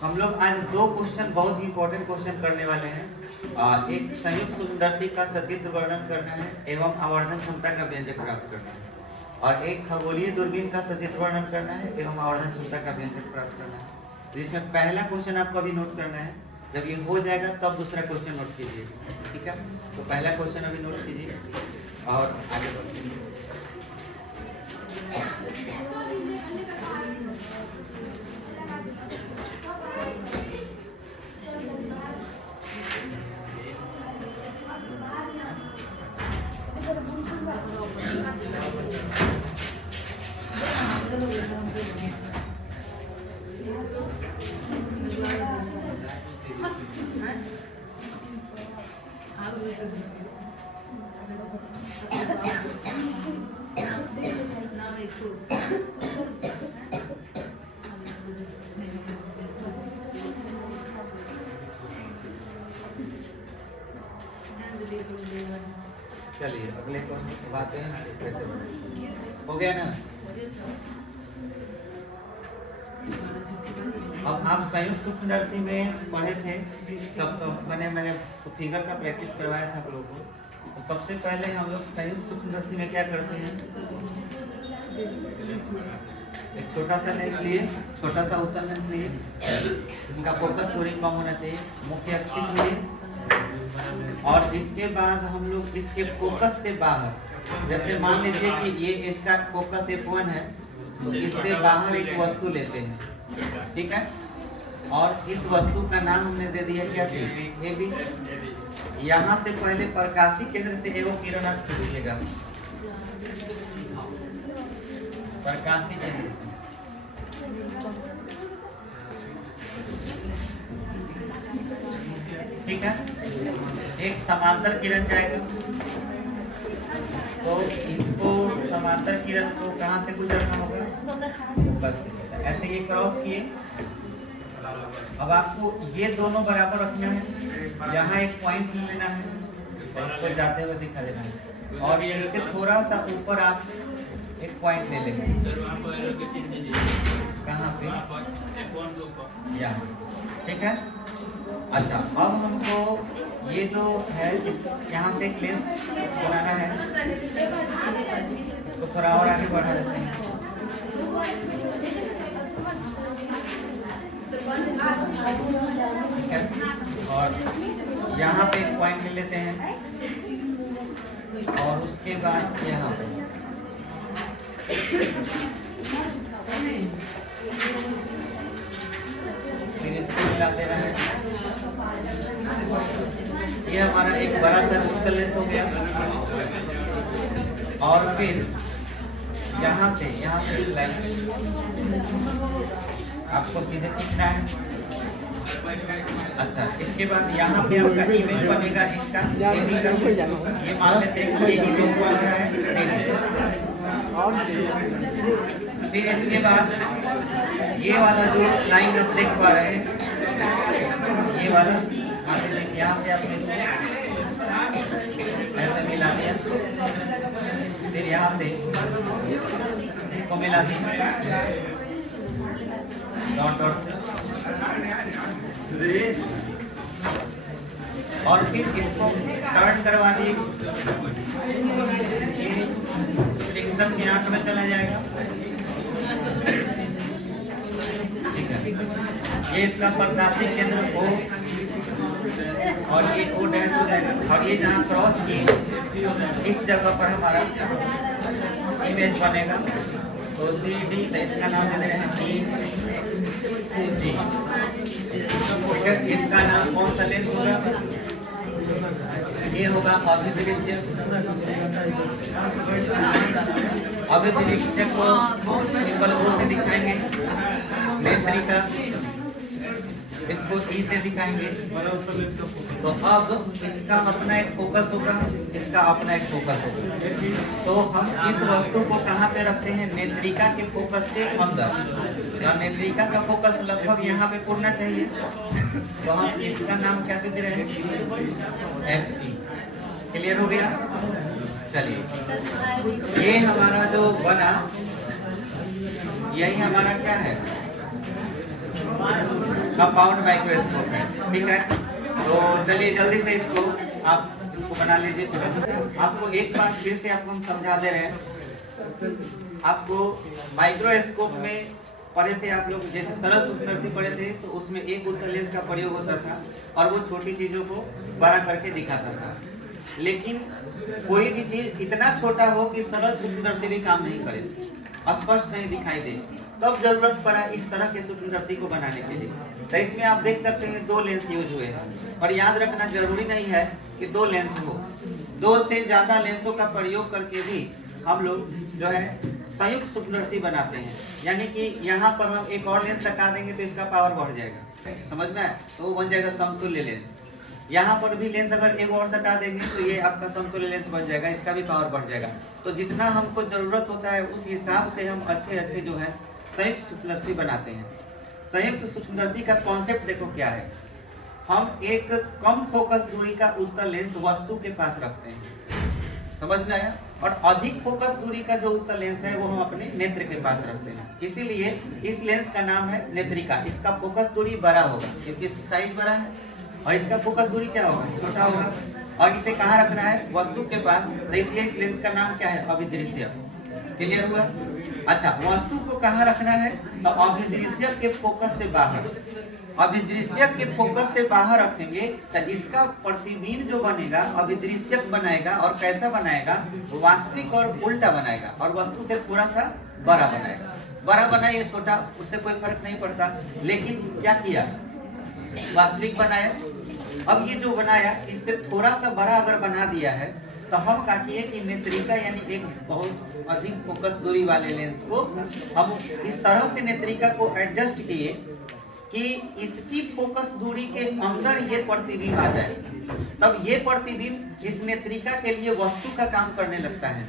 हम लोग आज दो क्वेश्चन बहुत ही इंपॉर्टेंट क्वेश्चन करने वाले हैं। एक संयुक्त सूक्ष्मदर्शी का सचित्र वर्णन करना है एवं आवर्धन क्षमता का व्यंजक प्राप्त करना है, और एक खगोलीय दूरबीन का सचित्र वर्णन करना है एवं आवर्धन क्षमता का व्यंजक प्राप्त करना है। तो इसमें पहला क्वेश्चन आपको अभी नोट करना है, जब ये हो जाएगा तब दूसरा क्वेश्चन नोट कीजिए, ठीक है। तो पहला क्वेश्चन अभी नोट कीजिए और आगे बढ़िए। चलिए अगले क्वेश्चन की बात है, कैसे हो गया ना। अब आप संयुक्त सूक्ष्मदर्शी में पढ़े थे, तब तो मैंने फिगर का प्रैक्टिस करवाया था आप लोगों को। तो सबसे पहले हम लोग संयुक्त सूक्ष्मदर्शी में क्या करते हैं, एक छोटा सा लेंस लिए, छोटा सा उत्तल लेंस लिए, इसका फोकस थोड़ी कम होना चाहिए, मुख्य अक्ष लिए, और इसके बाद हम लोग इसके फोकस से बाहर, जैसे मान लीजिए कि ये इसका फोकस F1 है, तो इससे बाहर एक वस्तु लेते हैं, ठीक है। और इस वस्तु का नाम हमने दे दिया क्या, ए बी। यहाँ से पहले प्रकाशीय केंद्र से एवं किरणार्थ छूटेगा, प्रकाशीय केंद्र से, ठीक है। एक समांतर किरण जाएगा, तो इसको समांतर किरण को कहाँ से गुजरना होगा, बस ऐसे ये क्रॉस किए। अब आपको ये दोनों बराबर रखना है, यहाँ एक पॉइंट लेना है, इसको जाते हुए दिखा देना है, और इससे थोड़ा सा ऊपर आप एक पॉइंट ले लेंगे, कहाँ पे, यहाँ, ठीक है। अच्छा, अब हमको ये जो है यहाँ से एक लेंस बनाना है, इसको थोड़ा और आगे बढ़ा देते हैं, ठीक है। और यहाँ पे एक पॉइंट ले लेते हैं, और उसके बाद यहाँ पे फिर इसको मिलाते रहें। ये हमारा एक बड़ा सा उत्तल लेंस हो गया, और फिर यहाँ से लाइन आपको सीधे खींचना है। अच्छा, इसके बाद यहाँ पे आपका इमेज बनेगा इसका, ये मान लेते हैं कि ये इमेज बन रहा है। फिर इसके बाद ये वाला जो लाइन आप देख पा रहे हैं, ये वाला यहाँ से आपने ऐसे मिला दिया, फिर यहाँ से इसको मिला दिया डॉट डॉट से, और फिर इसको टर्न करवा दिए, फ्रिक्शन की आंख में चला जाएगा, ठीक है। ये इसका प्रकाशीय केंद्र O, और ये O डैश हो जाएगा, और ये जहाँ क्रॉस किए इस जगह पर हमारा इमेज बनेगा, तो CD, तो इसका नाम दे रहे हैं EG, इसका नाम कौन सा लेंस होगा, ये होगा अभिदृश्य। अभिदृश्य को सिंबल O से दिखाएंगे, नेत्रिका इसको E से दिखाएंगे। तो अब इसका अपना एक फोकस होगा, इसका अपना एक फोकस होगा, तो हम इस वस्तु को कहाँ पे रखते हैं, नेत्रिका के फोकस से अंदर, तो नेत्रिका का फोकस लगभग यहाँ पे पूर्णा चाहिए, तो हम इसका नाम क्या दे रहे हैं, FP। क्लियर हो गया। चलिए, ये हमारा जो बना, यही हमारा क्या है, कंपाउंड माइक्रोस्कोप में, ठीक है। तो चलिए जल्दी से इसको आप इसको बना लीजिए। आपको एक बात फिर से आपको हम समझा दे रहे हैं। आपको माइक्रोस्कोप में पढ़े थे आप लोग, जैसे सरल सूक्ष्मदर्शी पढ़े थे, तो उसमें एक उत्तल लेंस का प्रयोग होता था और वो छोटी चीजों को बड़ा करके दिखाता था। लेकिन कोई भी चीज इतना छोटा हो कि सरल सूक्ष्मदर्शी भी काम नहीं करे, स्पष्ट नहीं दिखाई दे, तब जरूरत पड़ा इस तरह के सूक्ष्मदर्शी को बनाने के लिए। तो इसमें आप देख सकते हैं 2 लेंस यूज हुए हैं। और याद रखना जरूरी नहीं है कि 2 लेंस हो, 2 से ज्यादा लेंसों का प्रयोग करके भी हम लोग जो है संयुक्त सूक्ष्मदर्शी बनाते हैं। यानी कि यहाँ पर हम एक और लेंस हटा देंगे तो इसका पावर बढ़ जाएगा, समझ में आए, तो वो बन जाएगा समतुल्य लेंस। यहाँ पर भी लेंस अगर एक और हटा देंगे तो ये आपका समतुल्य लेंस बन जाएगा, इसका भी पावर बढ़ जाएगा। तो जितना हमको जरूरत होता है उस हिसाब से हम अच्छे जो है संयुक्त सूक्ष्मदर्शी बनाते हैं। संयुक्त सूक्ष्मदर्शी का कॉन्सेप्ट देखो क्या है। हम एक कम फोकस दूरी का उत्तल लेंस वस्तु के पास रखते हैं, समझ में आया, और अधिक फोकस दूरी का जो उत्तल लेंस है वो हम अपने नेत्र के पास रखते हैं। इसीलिए इस लेंस का नाम है नेत्रिका। इसका फोकस दूरी बड़ा होगा क्योंकि इसकी साइज बड़ा है, और इसका फोकस दूरी क्या होगा, छोटा होगा। और इसे कहाँ रखना है, वस्तु के पास, तो इसलिए इस लेंस का नाम क्या है, अभिदृश्य। क्लियर हुआ। अच्छा, वस्तु को कहाँ रखना है, तो अभिदृश्य के फोकस से बाहर। अभिदृश्य के फोकस से बाहर रखेंगे तो इसका प्रतिबिंब जो बनेगा अभिदृश्य बनाएगा, और कैसा बनाएगा, वास्तविक और उल्टा बनाएगा, और वस्तु से थोड़ा सा बड़ा बनाएगा। बड़ा बनाए या छोटा उससे कोई फर्क नहीं पड़ता, लेकिन क्या किया, वास्तविक बनाया। अब ये जो बनाया इससे थोड़ा सा बड़ा अगर बना दिया है तो हम क्या किए कि नेत्रिका यानी एक बहुत अधिक फोकस दूरी वाले लेंस को हम इस तरह से नेत्रिका को एडजस्ट किए कि इसकी फोकस दूरी के अंदर ये प्रतिबिंब आ जाए। तब ये प्रतिबिंब इस नेत्रिका के लिए वस्तु का काम करने लगता है,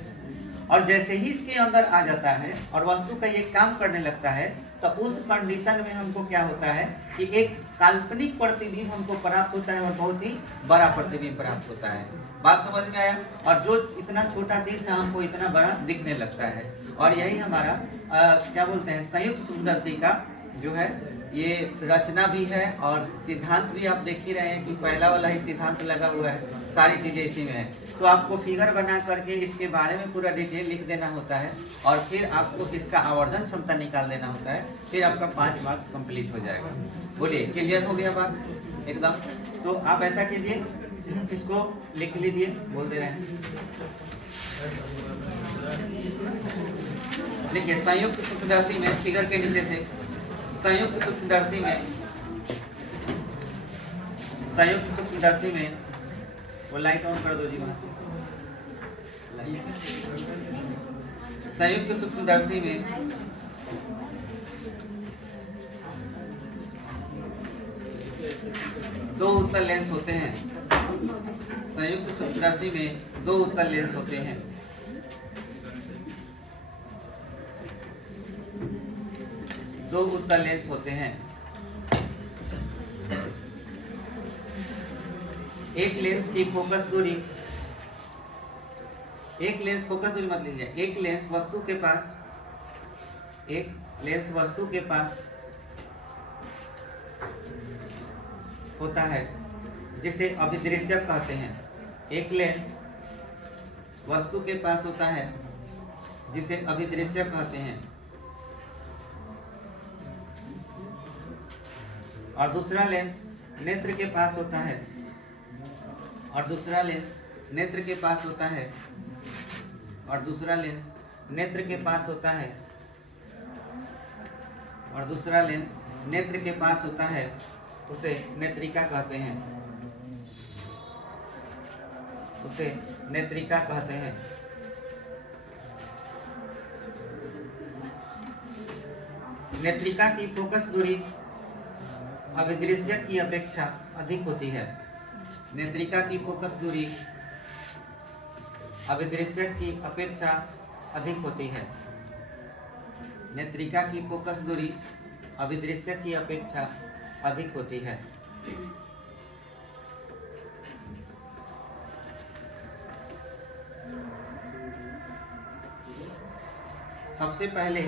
और जैसे ही इसके अंदर आ जाता है और वस्तु का ये काम करने लगता है तो उस कंडीशन में हमको क्या होता है कि एक काल्पनिक प्रतिबिंब हमको प्राप्त होता है और बहुत ही बड़ा प्रतिबिंब प्राप्त होता है। बात समझ में आया। और जो इतना छोटा चीज था हमको इतना बड़ा दिखने लगता है। और यही हमारा क्या बोलते हैं संयुक्त सूक्ष्मदर्शी का जो है ये रचना भी है, और सिद्धांत भी आप देख ही रहे हैं कि पहला वाला ही सिद्धांत लगा हुआ है, सारी चीजें इसी में है। तो आपको फिगर बना करके इसके बारे में पूरा डिटेल लिख देना होता है, और फिर आपको इसका आवर्धन क्षमता निकाल देना होता है, फिर आपका 5 मार्क्स कंप्लीट हो जाएगा। बोलिए, क्लियर हो गया बात एकदम। तो आप ऐसा कीजिए, इसको लिख लीजिए, बोल दे रहे हैं, देखिए संयुक्त सूक्ष्मदर्शी में फिगर के नीचे से संयुक्त सूक्ष्मदर्शी में वो लाइट ऑन कर दो जी वहां से। संयुक्त सूक्ष्मदर्शी में दो उत्तल लेंस होते हैं। संयुक्त सूक्ष्मदर्शी में 2 उत्तल लेंस होते हैं। दो उत्तल लेंस होते हैं। एक लेंस की फोकस दूरी, एक लेंस फोकस दूरी मत लीजिए, एक लेंस वस्तु के पास होता है जिसे अभिदृश्यक कहते हैं। एक लेंस वस्तु के पास होता है जिसे अभिदृश्यक कहते हैं, और दूसरा लेंस नेत्र के पास होता है, और दूसरा लेंस नेत्र के पास होता है, और दूसरा लेंस नेत्र के पास होता है, और दूसरा लेंस नेत्र के पास होता है, उसे नेत्रिका कहते हैं, उसे नेत्रिका कहते हैं। नेत्रिका की फोकस दूरी अभिदृश्य की अपेक्षा अधिक होती है। नेत्रिका की फोकस दूरी अभिदृश्य की अपेक्षा अधिक होती है। नेत्रिका की फोकस दूरी अभिदृश्य की अपेक्षा अधिक होती है। सबसे पहले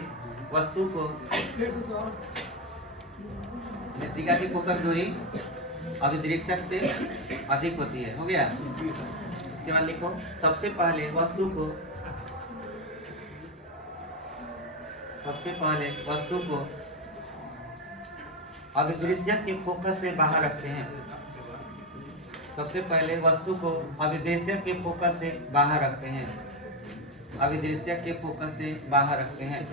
वस्तु को नेत्रिका की फोकस दूरी अभिदृश्यक से अधिक होती है। हो गया। उसके बाद लिखो, सबसे पहले वस्तु को अभिदृश्यक के फोकस से बाहर रखते हैं। सबसे पहले वस्तु को अभिदृश्यक के फोकस से बाहर रखते हैं। अभिदृश्यक के फोकस से बाहर रखते हैं।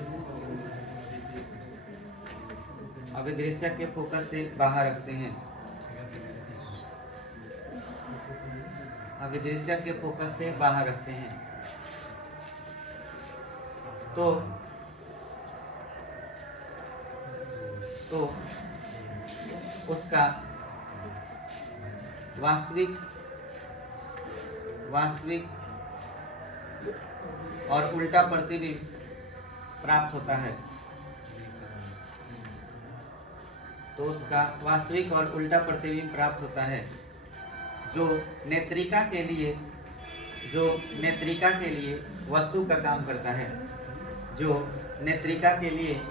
अभिदृश्यक के फोकस से बाहर रखते हैं। अभिदृश्यक के फोकस से बाहर रखते हैं। तो उसका वास्तविक और उल्टा प्रतिबिंब प्राप्त होता है। तो उसका वास्तविक और उल्टा प्रतिबिंब प्राप्त होता है, जो नेत्रिका के लिए वस्तु का काम करता है। जो नेत्रिका के लिए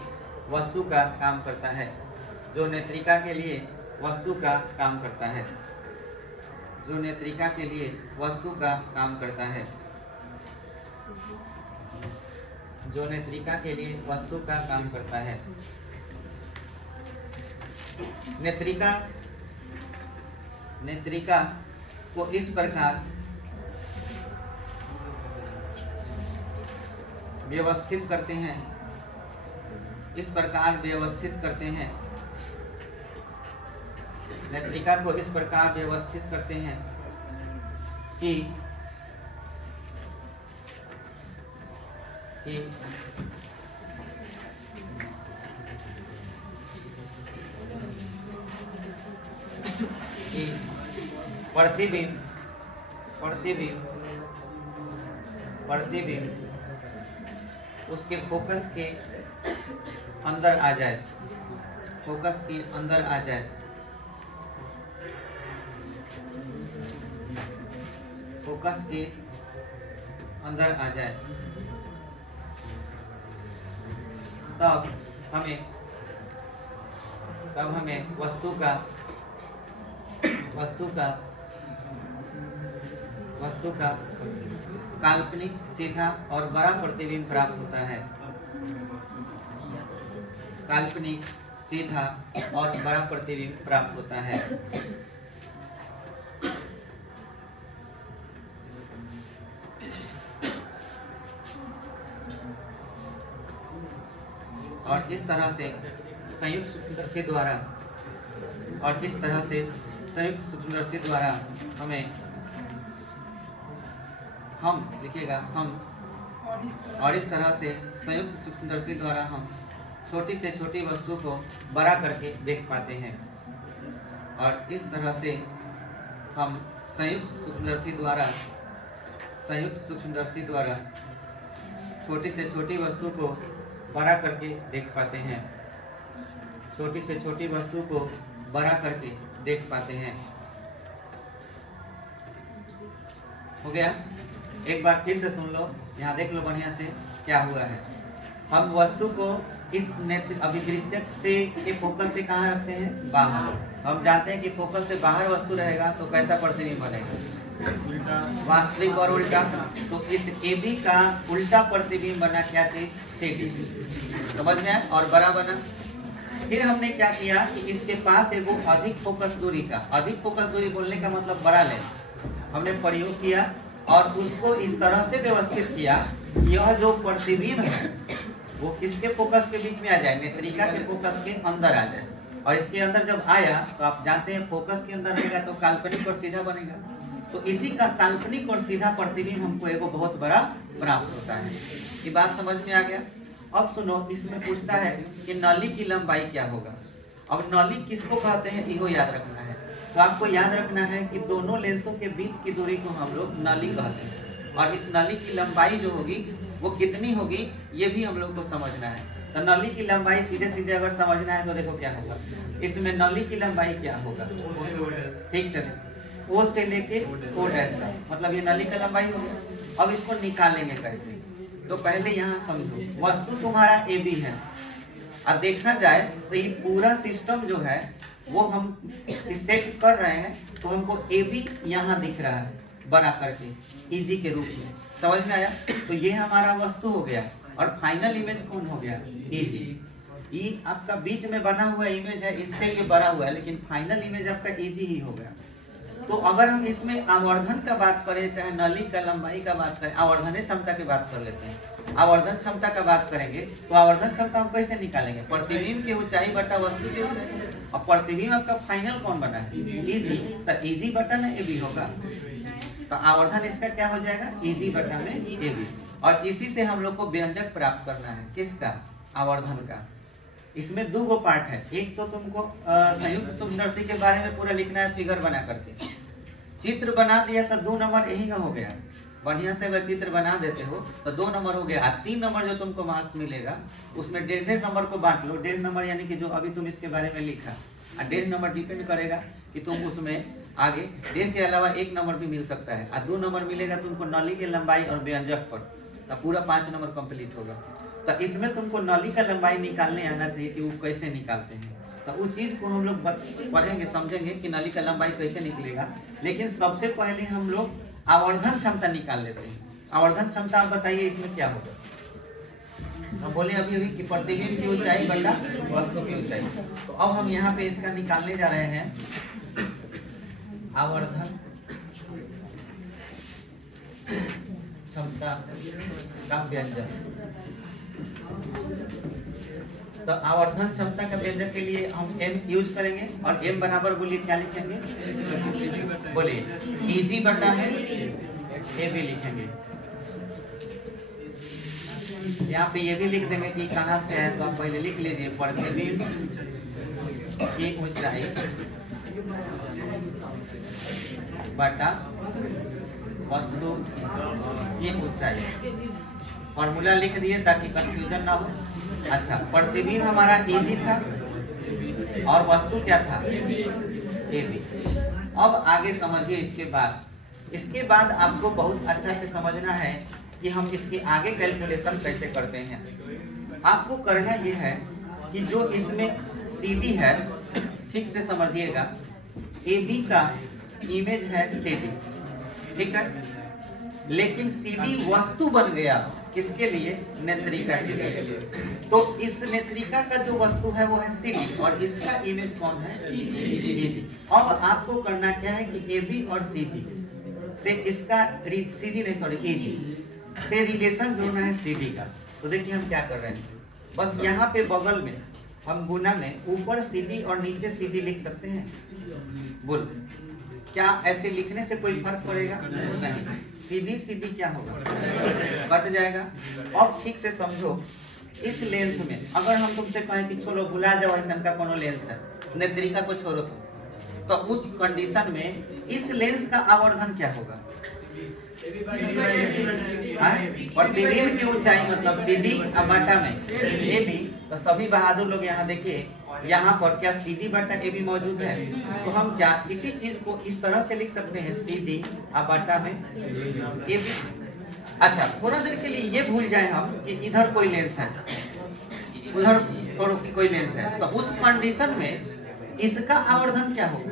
वस्तु का काम करता है। जो नेत्रिका के लिए वस्तु का काम करता है। जो नेत्रिका के लिए वस्तु का काम करता है। जो नेत्रिका के लिए वस्तु का काम करता है। नेत्रिका को इस प्रकार व्यवस्थित करते हैं। नेत्रिका को इस प्रकार व्यवस्थित करते हैं कि प्रतिबिंब उसके फोकस के अंदर आ जाए। फोकस के अंदर आ जाए। फोकस के अंदर आ जाए। तब हमें वस्तु का काल्पनिक सीधा और बड़ा प्रतिबिंब प्राप्त होता है। काल्पनिक सीधा और बड़ा प्रतिबिंब प्राप्त होता है। और इस तरह से संयुक्त सूक्ष्मदर्शी द्वारा हमें और इस तरह से संयुक्त सूक्ष्मदर्शी द्वारा हम छोटी से छोटी वस्तु को बड़ा करके देख पाते हैं। और इस तरह से हम संयुक्त सूक्ष्मदर्शी द्वारा छोटी से छोटी वस्तु को बड़ा करके देख पाते हैं। छोटी से छोटी वस्तु को बड़ा करके देख पाते हैं। हो गया। एक बार फिर से सुन लो, यहाँ देख लो बढ़िया से क्या हुआ है। हम वस्तु को इस अभिदृश्यक से के फोकस से कहाँ रखते हैं? बाहर। तो हम जानते हैं कि फोकस से बाहर वस्तु रहेगा तो कैसा प्रतिबिंब बनेगा? वास्तविक और उल्टा। तो इस AB का उल्टा प्रतिबिंब बना क्या थे? CD। समझ में आया? और बड़ा बना। फिर हमने क्या किया कि इसके पास एक अधिक फोकस दूरी बोलने का मतलब बड़ा लेंस हमने प्रयोग किया और उसको इस तरह से व्यवस्थित किया, यह जो प्रतिबिंब है वो किसके फोकस के बीच में आ जाए? नेत्रिका के फोकस के अंदर आ जाए। और इसके अंदर जब आया तो आप जानते हैं फोकस के अंदर रहेगा तो काल्पनिक और सीधा बनेगा। तो इसी का काल्पनिक और सीधा प्रतिबिंब हमको एगो बहुत बड़ा प्राप्त होता है। ये बात समझ में आ गया? अब सुनो, इसमें पूछता है कि नली की लंबाई क्या होगा। अब नली किसको कहते हैं इहो याद रखना है। तो आपको याद रखना है कि दोनों लेंसों के बीच की दूरी को हम लोग नली कहते हैं। और इस नली की लंबाई जो होगी वो कितनी होगी ये भी हम लोग को समझना है। तो नली की लंबाई सीधे सीधे अगर समझना है तो देखो क्या होगा। इसमें नली की लंबाई क्या होगा? ठीक से O से लेके O डैश, मतलब ये नली का लंबाई होगा। अब इसको निकालेंगे कैसे? तो पहले यहाँ समझो, वस्तु तुम्हारा AB है और देखा जाए तो ये पूरा सिस्टम जो है वो हम सेट कर रहे हैं, तो हमको ए बी यहाँ दिख रहा है बना करके ईजी के रूप में। समझ में आया? तो ये हमारा वस्तु हो गया और फाइनल इमेज कौन हो गया? ईजी। ये आपका बीच में बना हुआ इमेज है, इससे ये बड़ा हुआ है, लेकिन फाइनल इमेज आपका ईजी ही हो गया। तो अगर हम इसमें आवर्धन का बात करें, चाहे नली का लंबाई का बात करें, आवर्धन क्षमता की बात कर लेते हैं। आवर्धन क्षमता का बात करेंगे तो आवर्धन क्षमता हम कैसे निकालेंगे? प्रतिबिंब की ऊंचाई बटा वस्तु की ऊंचाई। और प्रतिबिंब आपका फाइनल कौन बना है? ईजी। तो ईजी बटा में ए बी होगा, तो आवर्धन इसका क्या हो जाएगा? ईजी बटा में ए बी। और इसी से हम लोग को व्यंजक प्राप्त करना है, किसका? आवर्धन का। इसमें दो गो पार्ट है। एक तो तुमको संयुक्त सूक्ष्मदर्शी के बारे में पूरा लिखना है फिगर बना करके। चित्र बना दिया तो 2 नंबर यही का हो गया। बढ़िया से अगर चित्र बना देते हो तो 2 नंबर हो गया। 3 नंबर जो तुमको मार्क्स मिलेगा उसमें 1.5 नंबर को बांट लो। 1.5 नंबर यानी कि जो अभी तुम इसके बारे में लिखा, और 1.5 नंबर डिपेंड करेगा कि तुम उसमें आगे 1.5 के अलावा 1 नंबर भी मिल सकता है, और 2 नंबर मिलेगा तुमको नली की लंबाई और व्यंजक पर, तो पूरा 5 नंबर कंप्लीट होगा। तो इसमें तुमको नली का लंबाई निकालने आना चाहिए कि वो कैसे निकालते हैं। तो उस चीज को हम लोग पढ़ेंगे, समझेंगे कि नली का लंबाई कैसे निकलेगा। लेकिन सबसे पहले हम लोग आवर्धन क्षमता निकाल लेते हैं। आवर्धन क्षमता आप बताइए इसमें क्या होगा? हम बोले अभी अभी कि प्रतिबिंब की ऊंचाई बटा वस्तु की ऊंचाई। तो अब हम यहाँ पे इसका निकालने जा रहे हैं आवर्धन क्षमता का व्यंजक। तो आवर्धन क्षमता का व्यंजक के लिए हम m यूज करेंगे, और m बराबर बोलिए क्या लिखेंगे? बोलिए ईजी बटा में ए बी लिखेंगे। यहाँ पे ये भी लिख देंगे कि कहाँ से है, तो आप पहले लिख लीजिए प्रतिबिंब की ऊंचाई बटा वस्तु की ऊंचाई। फॉर्मूला लिख दिए ताकि कंफ्यूजन ना हो। अच्छा, प्रतिबिंब हमारा ईजी था और वस्तु क्या था? A B. अब आगे समझिए। इसके बाद आपको बहुत अच्छा से समझना है कि हम इसके आगे कैलकुलेशन कैसे करते हैं। आपको करना ये है कि जो इसमें CD है, ठीक से समझिएगा, AB का इमेज है CD, ठीक है, लेकिन CD वस्तु बन गया किसके लिए? नेत्रिका के लिए। तो इस नेत्रिका का जो वस्तु है वो है CD, और इसका इमेज कौन है? EG। अब आपको करना क्या है कि AB और CG से इसका EG से रिलेशन जोड़ना है CD का। तो देखिए हम क्या कर रहे हैं, बस यहाँ पे बगल में हम गुना में ऊपर CD और नीचे CD लिख सकते हैं। बोल, क्या ऐसे लिखने से कोई फर्क पड़ेगा? नहीं। CD क्या होगा? कट जाएगा। अब ठीक से समझो, इस लेंस में अगर हम तुमसे कहें कि छोड़ो भुला जाओ ऐसा का कोनो लेंस है, नेत्रिका को छोड़ो तो उस कंडीशन में इस लेंस का आवर्धन क्या होगा? प्रतिबिंब की ऊंचाई मतलब CD बटा में AB। तो सभी बहादुर लोग यहाँ देखिए, यहाँ पर क्या CD बटा AB मौजूद है? तो हम क्या इसी चीज को इस तरह से लिख सकते हैं, CD बटा में AB। अच्छा, थोड़ा देर के लिए ये भूल जाए हम कि इधर कोई लेंस है, उधर छोड़ो कि कोई लेंस है, तो उस कंडीशन में इसका आवर्धन क्या होगा?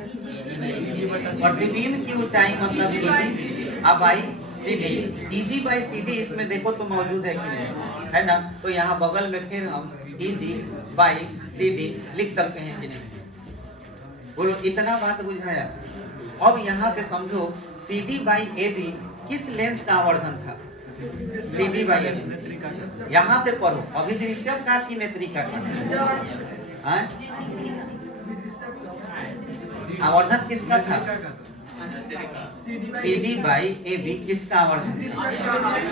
प्रतिबिंब की ऊंचाई मतलब EG by CD। EG by CD इसमें देखो तो मौजूद है कि नहीं, है ना? तो यहाँ बगल में फिर हम EG बाई CD लिख सकते हैं कि नहीं? बोलो, इतना बात बुझाया। अब यहाँ से समझो CD बाई AB किस लेंस का आवर्धन था? CD by AB। यहाँ से पढ़ो, अभिदृश्यक का कि नेत्रिका का? आवर्धन किसका था? CD बाई AB किसका आवर्धन?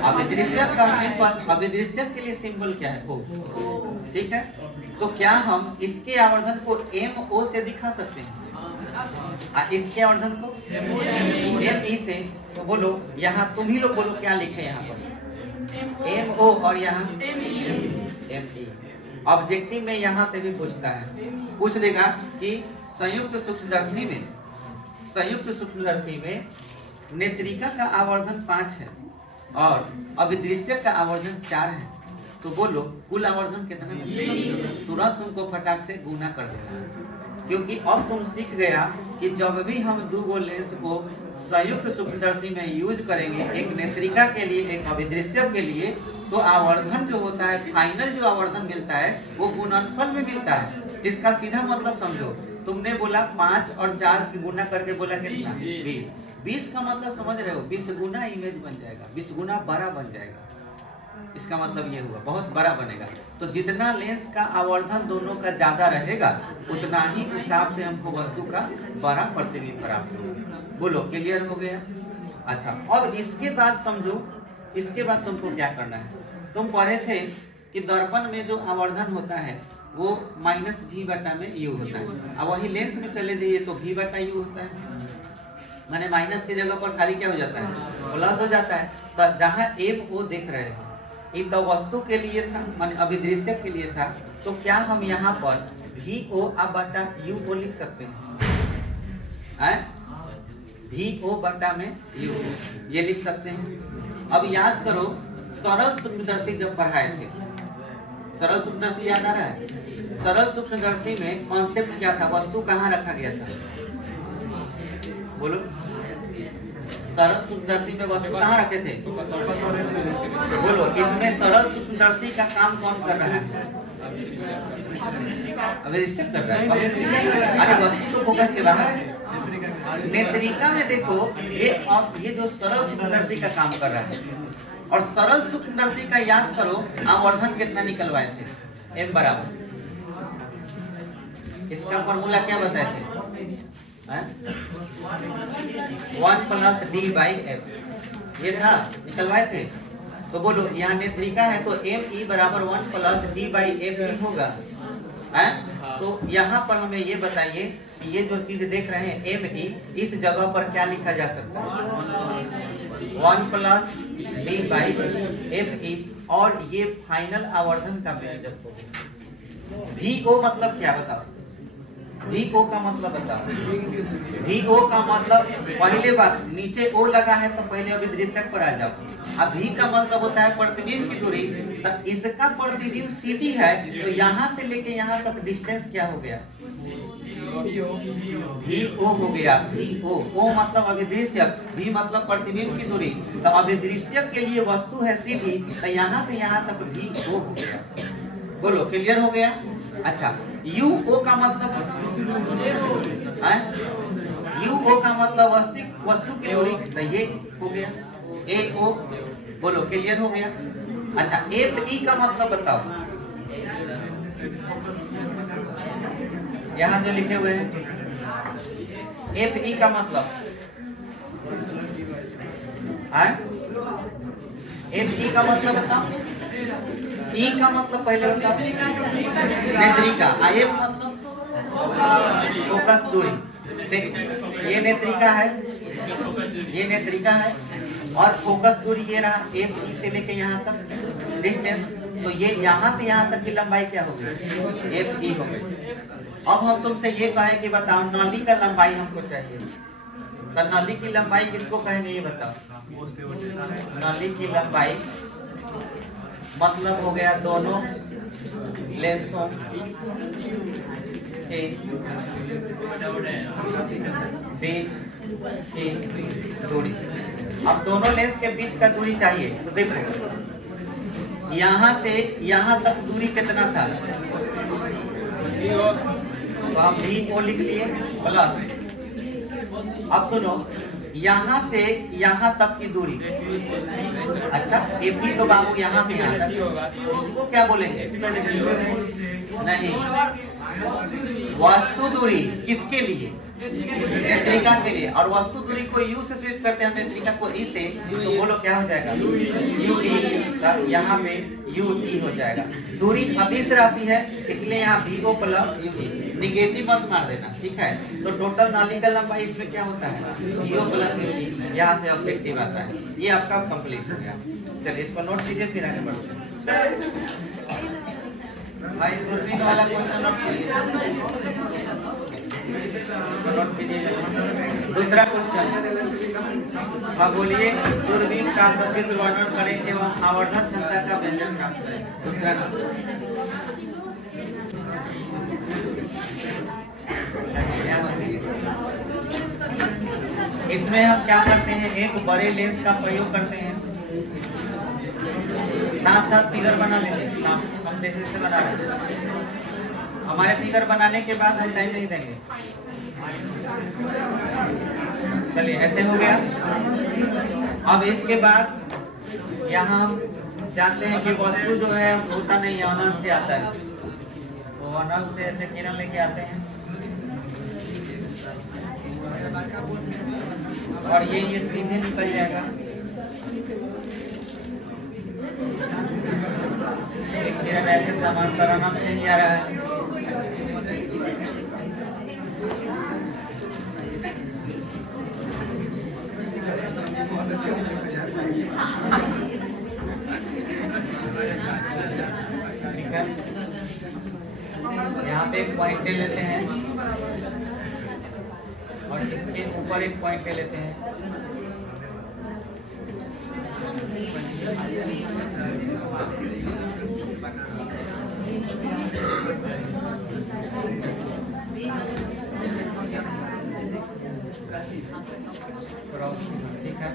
अभिदृश्यक का। सिंपल, अभिदृश्यक के लिए सिंबल क्या है? O, ठीक है। तो क्या हम इसके आवर्धन को MO से दिखा सकते हैं? इसके आवर्धन को ME से। तो बोलो, यहाँ तुम ही लोग बोलो क्या लिखे यहाँ पर? MO और यहाँ ME। ऑब्जेक्टिव में यहाँ से भी पूछता है, पूछ देगा कि संयुक्त सूक्ष्मदर्शी में नेत्रिका का आवर्धन 5 है और अभिदृश्यक का आवर्धन 4 है, तो बोलो कुल आवर्धन कितना है? तुरंत तुमको फटाक से गुना कर देना। क्योंकि अब तुम सीख गया कि जब भी हम दो लेंस को संयुक्त सूक्ष्मदर्शी में यूज करेंगे, एक नेत्रिका के लिए, एक अभिदृश्य के लिए, तो आवर्धन जो होता है, फाइनल जो आवर्धन मिलता है वो गुणनफल में मिलता है। इसका सीधा मतलब समझो, तुमने बोला 5 और 4 की गुना करके बोला कितना, 20। 20 का मतलब समझ रहे हो, 20 गुना इमेज बन जाएगा, 20 गुना बड़ा बन जाएगा। इसका मतलब ये हुआ बहुत बड़ा बनेगा। तो जितना लेंस का आवर्धन दोनों का ज्यादा रहेगा, उतना ही हिसाब से हमको वस्तु का बड़ा प्रतिबिंब प्राप्त होगा। बोलो, क्लियर हो गया? अच्छा, अब इसके बाद समझो, इसके बाद तुमको क्या करना है। तुम पढ़े थे कि दर्पण में जो आवर्धन होता है वो -v/u में u होता है। अब वही लेंस में चले जाइए तो v/u होता है, माने माइनस की जगह पर खाली क्या हो जाता है, प्लस हो जाता है। तो जहाँ MO देख रहे हो, ये तो वस्तु के लिए था, माने अभिदृश्य के लिए था, तो क्या हम यहाँ पर VO/u लिख सकते हैं? VO/u ये लिख सकते हैं। अब याद करो, सरल सूक्ष्मदर्शी जब पढ़ाए थे, सरल सूक्ष्मदर्शी याद आ रहा है? सरल सूक्ष्मदर्शी में कॉन्सेप्ट क्या था, वस्तु कहाँ रखा गया था? बोलो, सरल सूक्ष्मदर्शी में वस्तु कहाँ रखे थे? बोलो, इसमें सरल सूक्ष्मदर्शी का काम कौन कर रहा है? अभिदृश्य कर रहा है। अरे वस्तु तो फोकस के बाहर है। नेत्रिका में देखो, ये जो सरल सूक्ष्मदर्शी का काम कर रहा है, और सरल सूक्ष्मदर्शी का याद करो, आवर्धन कितना निकलवाए थे? m बराबर, इसका फॉर्मूला क्या बताए थे? 1 + d/f, ये था, निकलवाए थे। तो बोलो, यहाँ नेत्रिका है तो ME बराबर 1 + d/f ही होगा। तो यहाँ पर हमें ये बताइए कि ये जो चीज देख रहे हैं ME, इस जगह पर क्या लिखा जा सकता है? 1 + d/fe, और ये फाइनल आवर्धन का व्यंजक होगा। VO मतलब क्या बताओ? VO का मतलब बताओ। VO का मतलब, पहले बात, नीचे O लगा है तो पहले अभिदृश्यक पर आ जाओ। अब V का मतलब होता है प्रतिबिंब की दूरी, तो इसका प्रतिबिंब CD है, तो यहाँ से लेके यहाँ तक डिस्टेंस क्या हो गया? VO हो गया। VO, O मतलब अभिदृश्यक, V मतलब प्रतिबिंब की दूरी। तो अभिदृश्यक के लिए वस्तु है CD, तो यहाँ से यहाँ तक VO हो गया। बोलो, क्लियर हो गया? अच्छा, UO का मतलब, UO का मतलब वस्तु की दूरी, तो ये हो गया AO। बोलो, क्लियर हो गया? अच्छा, FE का मतलब बताओ, यहाँ जो लिखे हुए हैं FE का मतलब, FE का मतलब बताओ। E का मतलब पहले बताओ, नेत्रिका। F मतलब फोकस दूरी। ये नेत्रिका है, ये नेत्रिका है, और फोकस दूरी ये रहा, FE से लेके यहाँ तक डिस्टेंस। तो ये यहाँ से यहाँ तक की लंबाई क्या हो गई? FE हो गई। अब हम तुमसे ये कहें कि बताओ, नली का लंबाई हमको चाहिए, तो नली की लंबाई किसको कहेंगे ये बताओ? नली की लंबाई मतलब हो गया दोनों लेंसों के बीच की दूरी। अब दोनों लेंस के बीच का दूरी चाहिए, तो देखो यहाँ से यहाँ तक दूरी कितना था? तो हम VO लिख लिए प्लस, अब सुनो, यहाँ से यहाँ तक की दूरी, अच्छा FE तो बाबू यहाँ से यहाँ तक, इसको क्या बोलेंगे? नहीं, वस्तु दूरी किसके लिए? नेत्रिका के लिए। और वस्तु दूरी को U से स्विच करते हैं, नेत्रिका को E से, तो बोलो क्या हो जाएगा? UE। यहाँ पे UE हो जाएगा। दूरी अदिश राशि है, इसलिए यहाँ VO + UE, निगेटिव मत मार देना, ठीक है? तो टोटल नाली का लंबाई इसमें क्या होता है? VO + UE, यहाँ से ऑब्जेक्टिव आता है। ये आपका कंप्लीट हो गया। चलिए इसको नोट कीजिए, फिर आगे बढ़ते हैं। भाई दूरबीन वाला क्वेश्चन नोट कीजिए। दूसरा क्वेश्चन, अब बोलिए, दूरबीन का सदृश वर्णन करें एवं आवर्धन क्षमता का व्यंजक प्राप्त करें। दूसरा इसमें हम क्या करते हैं, एक बड़े लेंस का प्रयोग करते हैं, साथ साथ फिगर बना लेंगे। हम जैसे से बना रहे हैं, हमारे फिगर बनाने के बाद हम टाइम नहीं देंगे। चलिए ऐसे हो गया। अब इसके बाद यहाँ हम जानते हैं कि वस्तु जो है होता नहीं है, अनंत से आता है। तो अनंत से ऐसे किरण लेके आते हैं और ये सीधे निकल जाएगा। एक किरण ऐसे समांतर अनंत से ही आ रहा है। ठीक है, यहाँ पे एक पॉइंट ले लेते हैं और इसके ऊपर एक पॉइंट ले लेते हैं। ठीक है,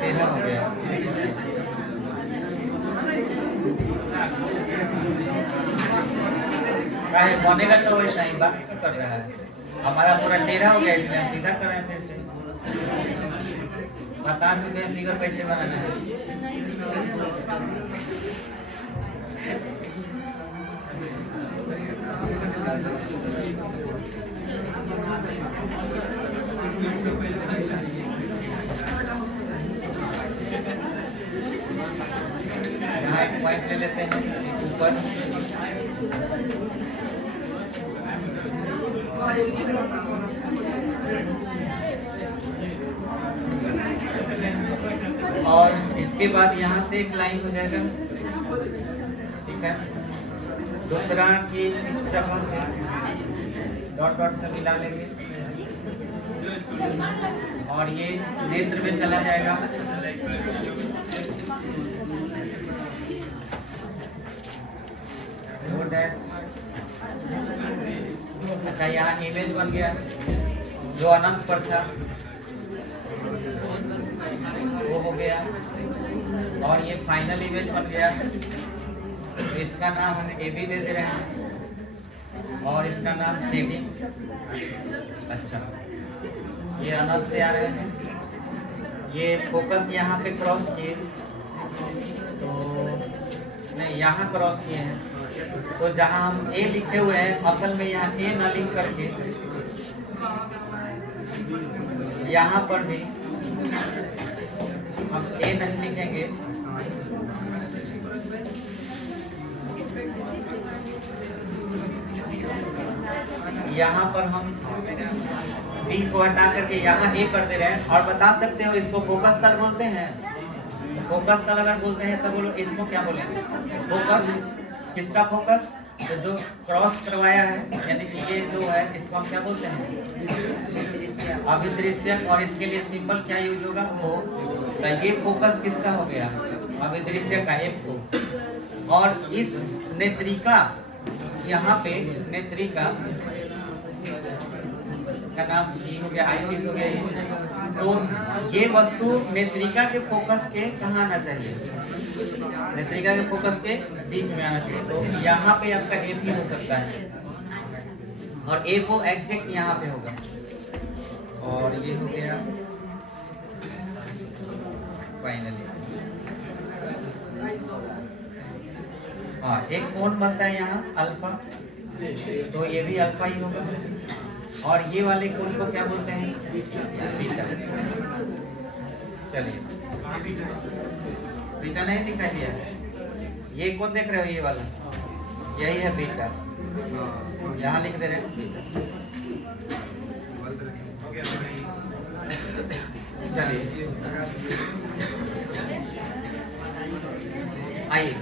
टेढ़ा हो गया। बनेगा तो वैसा ही बात कर रहा है, हमारा पूरा टेढ़ा हो गया, इसलिए हम सीधा कर रहे हैं। फिर से बता चुके हैं फिगर कैसे बनाना है। यहाँ एक पॉइंट ले लेते हैं ऊपर, और इसके बाद यहाँ से एक लाइन हो जाएगा। ठीक है, दूसरा कि इस जगह से डॉट डॉट से मिला लेंगे और ये नेत्र में चला जाएगा। अच्छा, यहाँ इमेज बन गया जो अनंत पर था, वो हो गया। और ये फाइनल इमेज बन गया, तो इसका नाम हम ए बी दे दे रहे हैं और इसका नाम सेटिंग। अच्छा, ये अनंत से आ रहे हैं, ये फोकस यहाँ पे क्रॉस किए, तो नहीं यहाँ क्रॉस किए हैं, तो जहाँ हम ए लिखे हुए हैं असल में यहाँ ए न लिख करके यहाँ पर भी हम ए नहीं लिखेंगे, यहाँ पर हम बी को हटा करके यहाँ ए कर दे रहे हैं। और बता सकते हो इसको फोकस तल बोलते हैं। फोकस तल अगर बोलते हैं तो बोलो इसको क्या बोलेंगे, फोकस। किसका फोकस? तो जो क्रॉस करवाया है, यानी कि ये जो है इसको हम क्या बोलते हैं, अभिदृश्यक। और इसके लिए सिंबल क्या यूज होगा, वो। तो ये फोकस किसका हो गया, अभिदृश्यक का, एफ को। और इस नेत्रिका, यहाँ पे नेत्रिका का नाम ई हो गया, आई पीस हो गया ये। तो ये वस्तु नेत्रिका के फोकस के कहाँ आना चाहिए, नेत्रिका के फोकस के बीच में आना चाहिए। तो यहाँ पे आपका एफ ही हो सकता है और ए को एग्जैक्ट यहाँ पे होगा। और ये हो गया फाइनली। हाँ, एक कोण बनता है यहाँ अल्फा, तो ये भी अल्फा ही होगा। और ये वाले कोण को क्या बोलते हैं, बीटा। चलिए, बीटा नहीं दिखाई दिया, ये कौन देख रहे हो, ये वाला, यही है बीटा। यहाँ लिख दे रहे हैं बीटा। चलिए आइए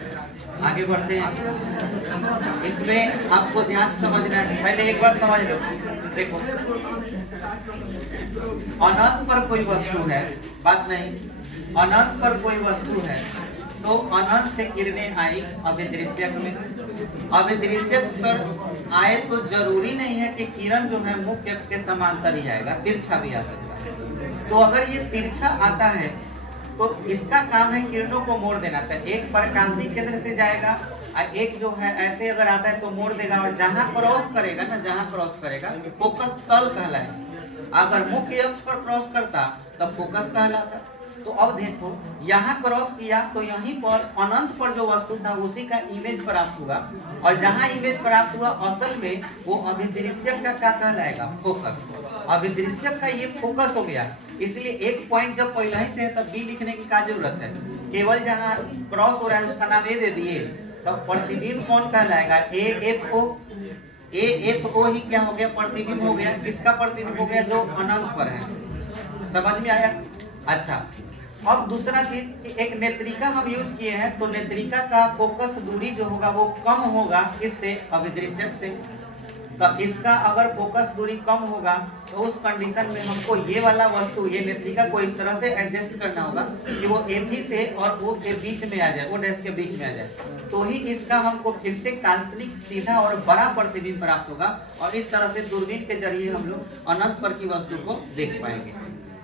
आगे बढ़ते हैं। इसमें आपको ध्यान समझना है, पहले एक बार समझ लो। देखो, अनंत पर कोई वस्तु है, बात नहीं, अनंत पर कोई वस्तु है तो अनंत से किरणें आई अभिदृश्यक में। अभिदृश्यक पर आए तो जरूरी नहीं है कि किरण जो है मुख्य अक्ष के समांतर ही आएगा, तिरछा भी आ सकता है। तो अगर ये तिरछा आता है तो इसका काम है किरणों को मोड़ देना। तो एक प्रकाशीय केंद्र से जाएगा और एक जो है ऐसे अगर आता है तो मोड़ देगा, और जहां क्रॉस करेगा ना, जहां क्रॉस करेगा फोकस तल कहलाएगा। अगर मुख्य अक्ष पर क्रॉस करता तब फोकस कहलाता। तो अब देखो यहाँ क्रॉस किया तो यहीं पर अनंत पर जो वस्तु था उसी का इमेज प्राप्त हुआ, और जहाँ इमेज प्राप्त हुआ असल में वो अभिदृश्यक का क्या कहलाएगा, फोकस। अभिदृश्यक का ये फोकस हो गया। इसलिए एक पॉइंट जब पहले ही से है तब बी लिखने की क्या जरूरत है, केवल जहाँ क्रॉस हो रहा है उसका नाम ए दे दिए। तब प्रतिबिंब कौन कहलाएगा, ए एफ ओ ही क्या हो गया, प्रतिबिंब हो गया। किसका प्रतिबिंब हो गया, जो अनंत पर है। समझ में आया। अच्छा, अब दूसरा चीज, एक नेत्रिका हम यूज किए हैं, तो नेत्रिका का फोकस दूरी जो होगा वो कम होगा इससे, अभिदृश्यक से। तो इसका अगर फोकस दूरी कम होगा तो उस कंडीशन में हमको ये वाला वस्तु, ये नेत्रिका को इस तरह से एडजस्ट करना होगा कि वो एफी से और वो के बीच में आ जाए, वो डैश के बीच में आ जाए, तो ही इसका हमको फिर से काल्पनिक सीधा और बड़ा प्रतिबिंब प्राप्त होगा। और इस तरह से दूरबीन के जरिए हम लोग अनंत पर की वस्तु को देख पाएंगे।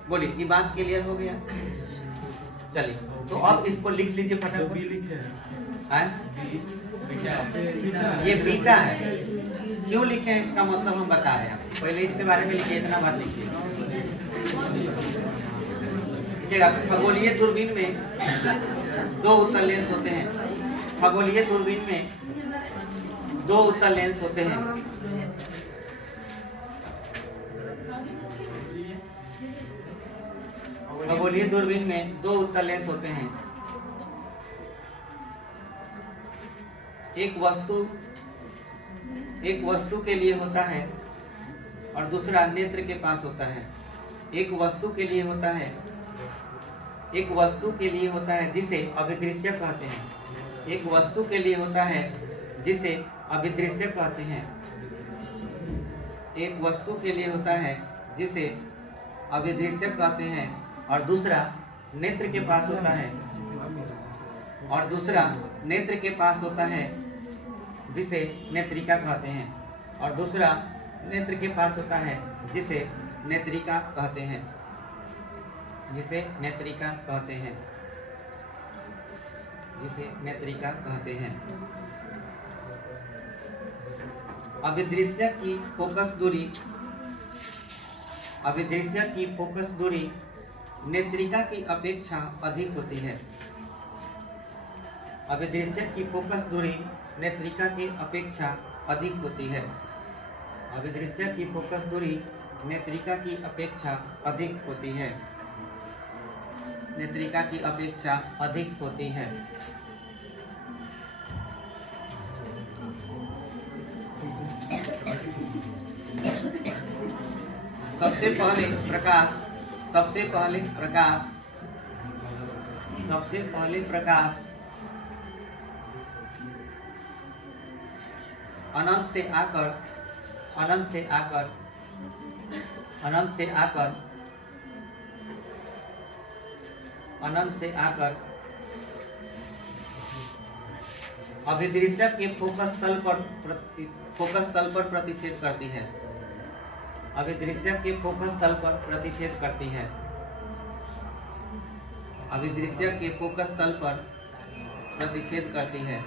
बोलिए, ये बात क्लियर हो गया। चलिए, तो अब इसको लिख लीजिए फटाफट। ये बीटा है, क्यों लिखे हैं इसका मतलब हम बता रहे हैं आपको। पहले इसके बारे में लिखिए, इतना बात लिखिए। देखिएगा, खगोलीय दूरबीन में दो उत्तल लेंस होते हैं। खगोलीय दूरबीन में दो उत्तल लेंस होते हैं। खगोलीय दूरबीन में दो उत्तल लेंस होते हैं। एक वस्तु के लिए होता है और दूसरा नेत्र के पास होता है। एक वस्तु के लिए होता है, एक वस्तु के लिए होता है जिसे अभिदृश्यक कहते हैं। एक वस्तु के लिए होता है जिसे अभिदृश्यक कहते हैं। एक वस्तु के लिए होता है जिसे अभिदृश्यक कहते हैं, और दूसरा नेत्र के पास होता है, और दूसरा नेत्र के पास होता है जिसे नेत्रिका कहते हैं, और दूसरा नेत्र के पास होता है जिसे नेत्रिका कहते हैं, जिसे नेत्रिका कहते हैं, जिसे नेत्रिका कहते हैं। अभिदृश्य की फोकस दूरी, अभिदृश्य की फोकस दूरी नेत्रिका की अपेक्षा अधिक होती है। अभिदृश्य की फोकस दूरी नेत्रिका की अपेक्षा अधिक होती है। अभिदृश्य की फोकस दूरी नेत्रिका की अपेक्षा अधिक होती है। नेत्रिका की अपेक्षा अधिक होती है। सबसे पहले प्रकाश अनंत से आकर अभिदृश्य के फोकस तल पर प्रतिच्छेद करती है। अभिदृश्य के फोकस तल पर प्रतिच्छेद करती है। अभिदृश्य के फोकस तल पर प्रतिच्छेद करती है।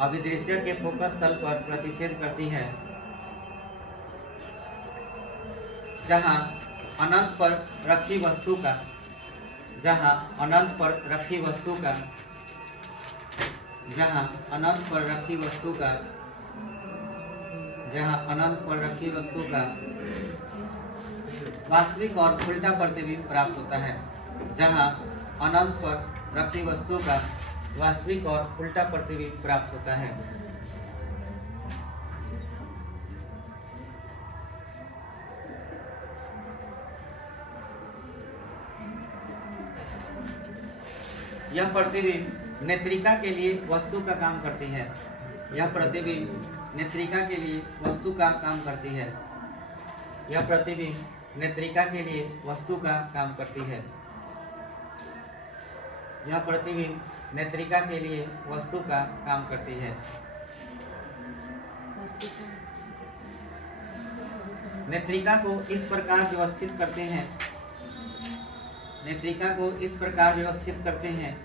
अभिदृश्य के फोकस तल पर प्रतिच्छेद करती है। जहां अनंत पर रखी वस्तु का, जहां अनंत पर रखी वस्तु का, जहां अनंत पर रखी वस्तु का, जहां अनंत पर रखी वस्तु का वास्तविक और उल्टा प्रतिबिंब प्राप्त होता है। जहां अनंत पर रखी वस्तु का वास्तविक और उल्टा प्रतिबिंब प्राप्त होता है। यह प्रतिबिंब नेत्रिका के लिए वस्तु का काम करती है। यह प्रतिबिंब नेत्रिका के लिए वस्तु का काम करती है। यह प्रतिबिंब नेत्रिका के लिए वस्तु का काम करती है। यह प्रतिबिंब नेत्रिका के लिए वस्तु का काम करती है। नेत्रिका को इस प्रकार व्यवस्थित करते हैं, नेत्रिका को इस प्रकार व्यवस्थित करते हैं,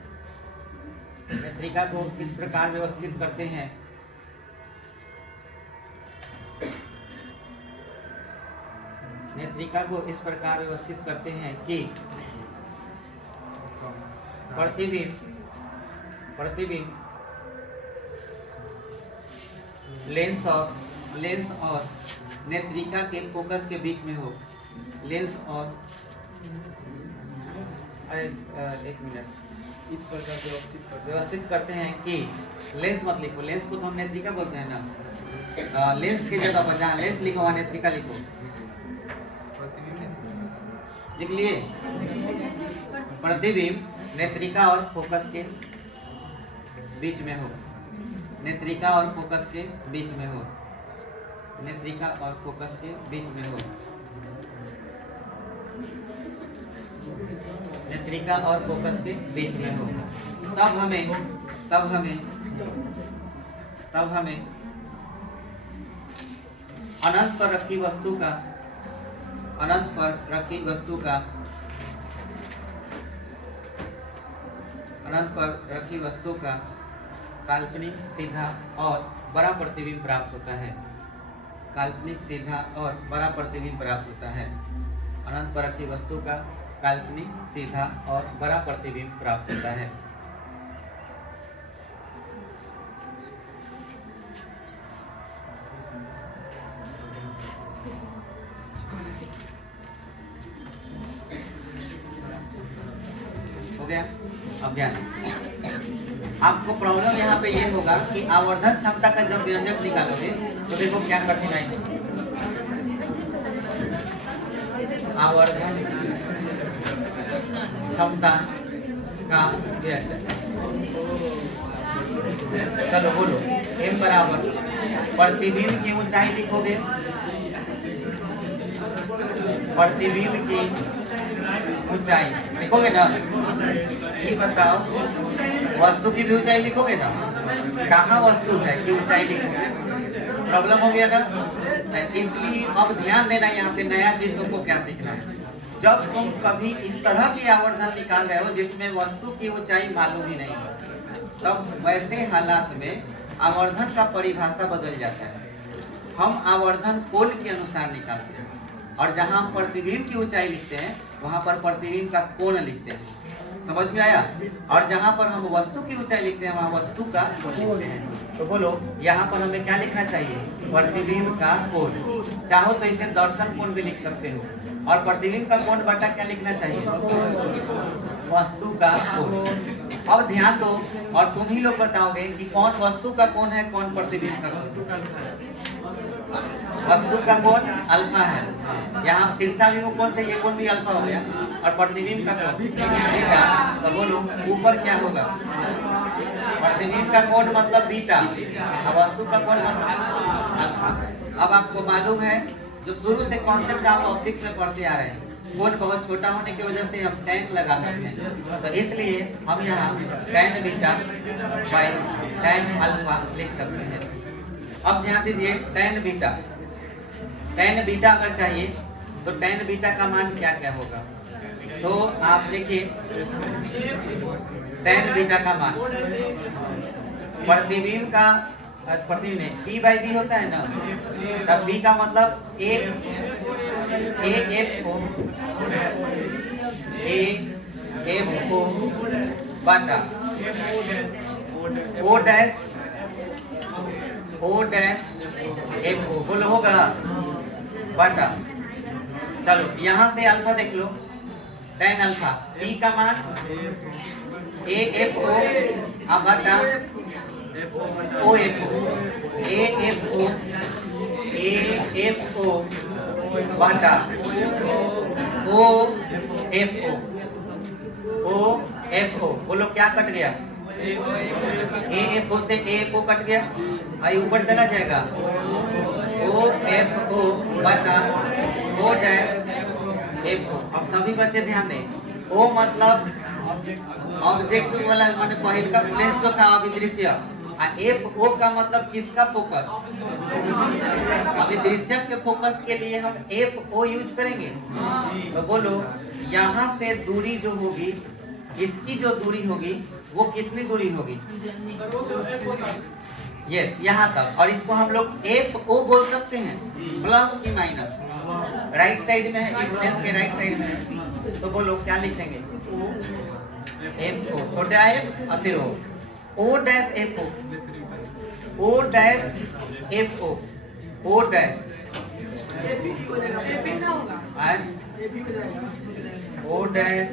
नेत्रिका को इस प्रकार व्यवस्थित करते हैं नेत्रिका को इस प्रकार व्यवस्थित करते हैं कि प्रतिबिंब लेंस और नेत्रिका के फोकस के बीच में हो। लेंस और एक मिनट इस प्रकार व्यवस्थित करते हैं कि लेंस मत लिखो, लेंस को तो हम नेत्रिका बोलते हैं ना। लेंस की जगह पर जहाँ लेंस लिखो वहाँ नेत्रिका लिखो, लिख लिए। प्रतिबिंब नेत्रिका और फोकस के बीच में हो, नेत्रिका और फोकस के बीच में हो, नेत्रिका और फोकस के बीच में हो, नेत्रिका और फोकस के बीच में हो। तब हमें अनंत पर रखी वस्तु का काल्पनिक सीधा और बड़ा प्रतिबिंब प्राप्त होता है। काल्पनिक सीधा और बड़ा प्रतिबिंब प्राप्त होता है। अनंत पर रखी वस्तु का काल्पनिक सीधा और बड़ा प्रतिबिंब प्राप्त होता है। हो गया? अब ध्यान, आपको प्रॉब्लम यहाँ पे ये होगा कि आवर्धन क्षमता का जब व्यंजक निकालोगे तो देखो क्या कठिनाई है। आवर्धन क्षमता का व्यंजक, चलो बोलो। m बराबर प्रतिबिंब की ऊंचाई लिखोगे, प्रतिबिंब की ऊंचाई लिखोगे ना। ये बताओ, वस्तु की भी ऊंचाई लिखोगे ना। कहाँ वस्तु है कि ऊंचाई लिखोगे? प्रॉब्लम हो गया ना। इसलिए अब ध्यान देना, यहाँ पे नया चीज तुमको क्या सीखना है। जब तुम कभी इस तरह की आवर्धन निकाल रहे हो जिसमें वस्तु की ऊंचाई मालूम ही नहीं, तब वैसे हालात में आवर्धन का परिभाषा बदल जाता है। हम आवर्धन कोण के अनुसार निकालते हैं, और जहाँ हम प्रतिबिंब की ऊंचाई लिखते हैं वहाँ पर प्रतिबिंब का कोण लिखते हैं। समझ में आया? और जहाँ पर हम वस्तु की ऊंचाई लिखते हैं वहाँ वस्तु का कोण लिखते हैं। तो बोलो, यहाँ पर हमें क्या लिखना चाहिए? प्रतिबिंब का कोण। चाहो तो इसे दर्शन कोण भी लिख सकते हो, और प्रतिबिंब का कोण बटा क्या लिखना चाहिए? वस्तु का कोण। अब ध्यान दो, और तुम ही लोग बताओगे कि कौन वस्तु का कोण है, कौन प्रतिबिंब का कोण। वस्तु का कोण अल्फा है। यहाँ शीर्षाभिमुख कोण से ये कोण भी अल्फा हो गया, और प्रतिबिंब का कोण बीटा। तो बोलो ऊपर क्या होगा? प्रतिबिंब का कोण मतलब बीटा, और वस्तु का कोण मतलब अल्फा। अब आपको मालूम है, जो शुरू से कॉन्सेप्ट आप ऑप्टिक्स में पढ़ते आ रहे हैं, कोण बहुत छोटा होने की वजह से हम tan लगा सकते हैं। तो इसलिए हम यहाँ tan beta by tan alpha लिख सकते हैं। अब ध्यान दीजिए, tan बीटा अगर चाहिए तो tan बीटा का मान क्या क्या होगा? तो आप देखिए, tan बीटा का मान प्रतिबिंब का प्रतिबिंब में p बाई बी होता है ना, तब b का मतलब a f o बटा o डैश f o बोलो होगा बटा। चलो यहाँ से अल्फा देख लो, tan अल्फा p का मान a f o बटा o f o, a f o बटा o f o। बोलो क्या कट गया? a f o से a f o कट गया, आई ऊपर चला जाएगा। o f o बटा o डैश f o। अब सभी बच्चे ध्यान दें, o मतलब ऑब्जेक्टिव वाला माने पहल का लेंस जो था अभिदृश्य, एफ ओ का मतलब किसका फोकस? अभिदृश्य के फोकस के लिए हम एफ ओ यूज करेंगे। तो बोलो यहाँ से दूरी जो होगी, इसकी जो दूरी होगी वो कितनी दूरी होगी? यस, यहाँ तक। और इसको हम लोग एफ ओ बोल सकते हैं, प्लस की माइनस। राइट साइड में है, इस लेंस के राइट साइड में है, तो बोलो क्या लिखेंगे? एफ ओ, छोटा एफ और फिर O dash F O, O dash F O, O dash O dash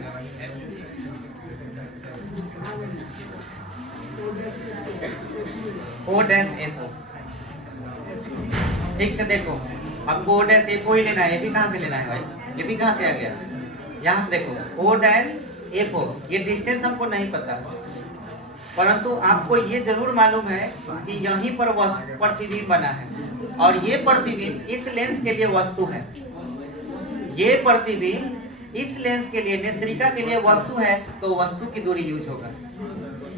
O dash F O. ठीक से देखो, आपको ओ डैश एफ ओ ही लेना है। ये भी कहाँ से लेना है भाई? ये भी कहाँ से आ गया? यहाँ से देखो, ओ डैश एफ ओ। ये डिस्टेंस हमको नहीं पता, परंतु आपको ये जरूर मालूम है कि यहीं पर प्रतिबिंब बना है, और ये प्रतिबिंब इस लेंस के लिए वस्तु है। ये प्रतिबिंब इस लेंस के लिए, नेत्रिका के लिए वस्तु है, तो वस्तु की दूरी यूज होगा।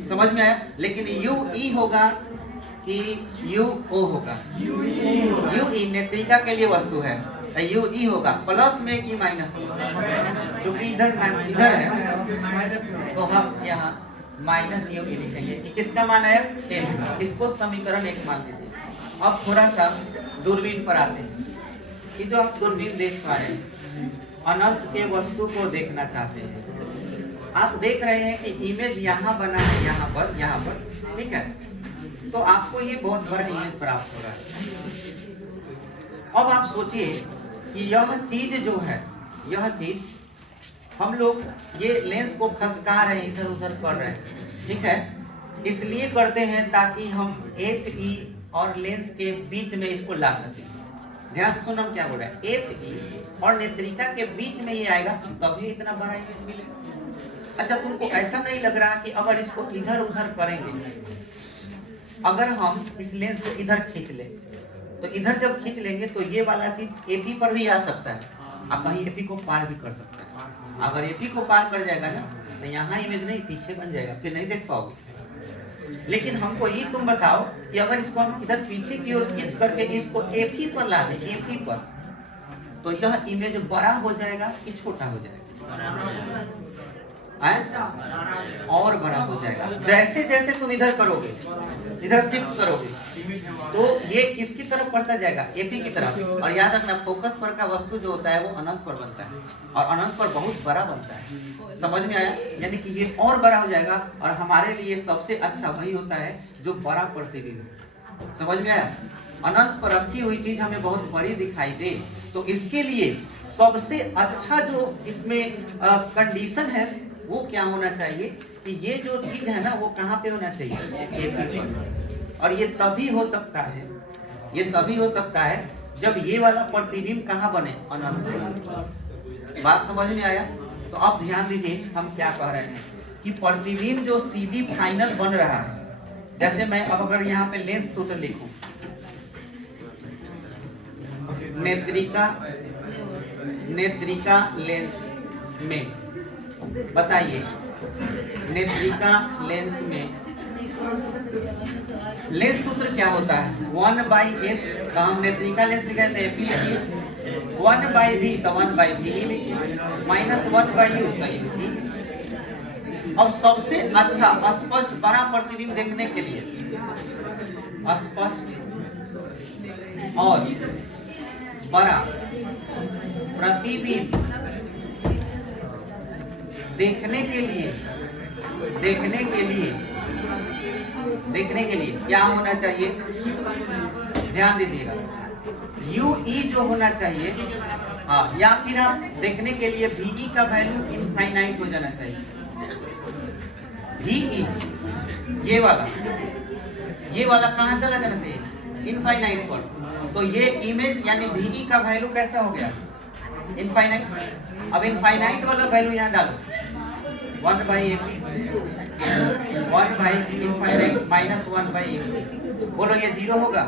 समझ में आया? लेकिन यू ई होगा कि यू ओ होगा? यू ई नेत्रिका के लिए वस्तु है, यू ई होगा प्लस में कि माइनस में? क्योंकि इधर है, तो हम यहाँ माइनस यू ई लिखेंगे कि किसका मान है? एम। इसको समीकरण 1 मान लीजिए। अब थोड़ा सा दूरबीन पर आते हैं कि जो आप दूरबीन देख पा रहे हैं, अनंत के वस्तु को देखना चाहते हैं। आप देख रहे हैं कि इमेज यहाँ बना है, यहाँ पर, ठीक है? तो आपको ये बहुत बड़ा इमेज प्राप्त हो रहा है। अब आप सोचिए कि यह चीज जो है, यह चीज हम लोग ये लेंस को खसका रहे हैं, इधर उधर कर रहे हैं, ठीक है? इसलिए करते हैं ताकि हम एफ ई और लेंस के बीच में इसको ला सकें। ध्यान से सुनो, हम क्या बोल रहे हैं? एफ ई और नेत्रिका के बीच में ये आएगा, तभी इतना बड़ा इमेज मिलेगा। अच्छा, तुमको ऐसा नहीं लग रहा कि अगर इसको इधर उधर करेंगे, अगर हम इस लेंस को इधर खींच लें, तो इधर जब खींच लेंगे तो ये वाला चीज एपी पर भी आ सकता है, आप कहीं एपी को पार भी कर सकते हैं। अगर एपी को पार कर जाएगा ना, तो यहाँ इमेज नहीं, पीछे बन जाएगा, फिर नहीं देख पाओगे। लेकिन हमको ये तुम बताओ कि अगर इसको हम इधर पीछे की ओर खींच करके इसको एपी पर ला दें, एपी पर, तो यह इमेज बड़ा हो जाएगा कि छोटा हो जाएगा? और बड़ा हो जाएगा। जैसे जैसे तुम इधर करोगे, इधर शिफ्ट करोगे, तो ये किसकी तरफ बढ़ता जाएगा? एपी की तरफ। और याद रखना, फोकस पर का वस्तु जो होता है वो अनंत पर बनता है, और अनंत पर बहुत बड़ा बनता है। समझ में आया? यानी कि ये और बड़ा हो जाएगा, और हमारे लिए सबसे अच्छा वही होता है जो बड़ा प्रतिबिंब। समझ में आया? अनंत पर रखी हुई चीज हमें बहुत बड़ी दिखाई दे, तो इसके लिए सबसे अच्छा जो इसमें कंडीशन है वो क्या होना चाहिए कि ये जो चीज है ना, वो कहाँ पे होना चाहिए? एपी पे। और ये तभी हो सकता है, ये तभी हो सकता है जब ये वाला प्रतिबिंब कहाँ बने? अनंत। बात समझ में आया? तो अब ध्यान दीजिए, हम क्या कह रहे हैं कि प्रतिबिंब जो सीधी फाइनल बन रहा है, जैसे मैं अब अगर यहाँ पे लेंस सूत्र लिखूं, नेत्रिका लेंस में, बताइए, नेत्रिका लेंस में लेंस सूत्र क्या होता है? 1/f का हम नेत्रिका लेंस लिखते हैं, एपी लिखिए, 1/v तो 1/v लिखिए, -1/u का ये लिखिए। अब सबसे अच्छा स्पष्ट बड़ा प्रतिबिंब देखने के लिए, स्पष्ट और बड़ा प्रतिबिंब देखने के लिए क्या होना चाहिए? ध्यान दीजिएगा, यू ई जो होना चाहिए, हाँ, या फिर आप देखने के लिए VE का वैल्यू इनफाइनाइट हो जाना चाहिए। VE ये वाला कहाँ चला जाना चाहिए? इनफाइनाइट पर। तो ये इमेज यानी VE का वैल्यू कैसा हो गया? इनफाइनाइट। अब इनफाइनाइट वाला वैल्यू यहाँ डालो, 1/f 1/इनफाइनाइट -1/f। बोलो ये 0 होगा,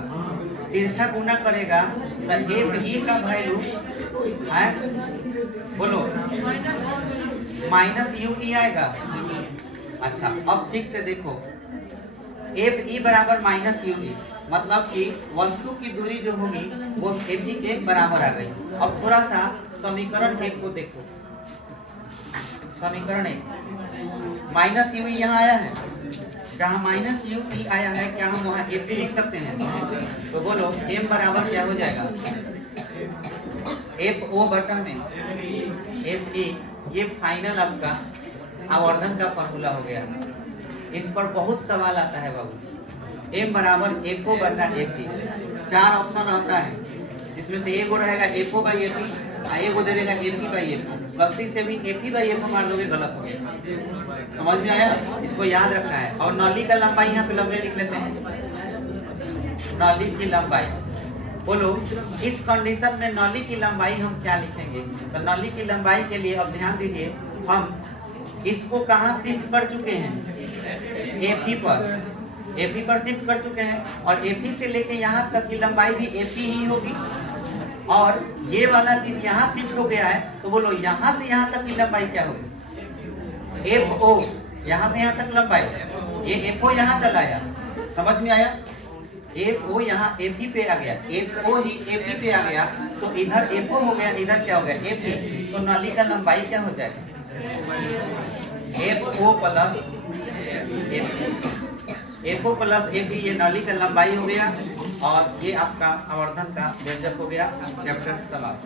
तिरछा गुना करेगा तो एफ का वैल्यू है, बोलो -u आएगा। अच्छा, अब ठीक से देखो, एफ ई बराबर माइनस यू ई, मतलब कि वस्तु की दूरी जो होगी वो एफ ई के बराबर आ गई। अब थोड़ा सा समीकरण एक को देखो, समीकरण एक, माइनस यू ई यहाँ आया है, जहाँ माइनस यू ई आया है क्या हम वहाँ एफ ई लिख सकते हैं? तो बोलो एम बराबर क्या हो जाएगा? एफ ओ बटा में एफ ई, ये फाइनल आपका आवर्धन का फॉर्मूला हो गया। इस पर बहुत सवाल आता है बाबू। एम बराबर एफ ओ बटा एफ ई, 4 ऑप्शन रहता है, जिसमें से एक रहेगा F O by F E, एक दे देगा F E by F O. गलती से भी F E by F O मार दोगे, गलत हो गया। समझ में आया? इसको याद रखना है। और नली का लंबाई यहाँ पे लंबे लिख लेते हैं, नली की लंबाई। बोलो इस कंडीशन में नली की लंबाई हम क्या लिखेंगे? तो नली की लंबाई के लिए अब ध्यान दीजिए, हम इसको कहाँ शिफ्ट कर चुके हैं? एफी पर, एफी पर शिफ्ट कर चुके हैं, और एफी से लेके यहाँ तक की लंबाई भी एफी ही होगी, और ये वाला चीज यहाँ शिफ्ट हो गया है। तो बोलो यहाँ से यहाँ तक की लंबाई क्या होगी? एफ ओ, यहाँ से यहाँ तक लंबाई, ये एफ ओ यहाँ चला आया, समझ में आया? एफ ओ यहाँ एफ ई पे आ गया, एफ ओ ही एफ ई पे आ गया, तो इधर एफ ओ हो गया, इधर क्या हो गया? F E. तो नली का लंबाई क्या हो जाएगा? F O plus F O plus F E, ये नली का लंबाई हो गया, और ये आपका आवर्धन का व्यंजक हो गया। चैप्टर समाप्त।